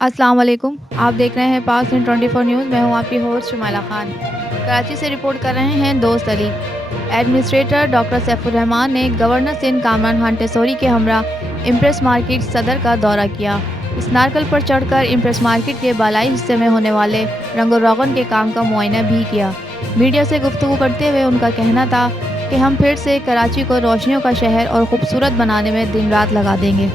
अस्सलाम वालेकुम। आप देख रहे हैं पास इन 24 न्यूज़। मैं हूं आपकी होस्ट शुमाइला खान। कराची से रिपोर्ट कर रहे हैं दोस्त अली। एडमिनिस्ट्रेटर डॉक्टर सैफुर रहमान ने गवर्नर सिंध कामरान खान टेसोरी के हमरा इम्प्रेस मार्केट सदर का दौरा किया। स्नारकल पर चढ़कर इम्प्रेस मार्केट के बालाई हिस्से में होने वाले रंगो रोगन के काम का मुआयना भी किया। मीडिया से गुफ्तगू करते हुए उनका कहना था कि हम फिर से कराची को रोशनियों का शहर और खूबसूरत बनाने में दिन रात लगा देंगे।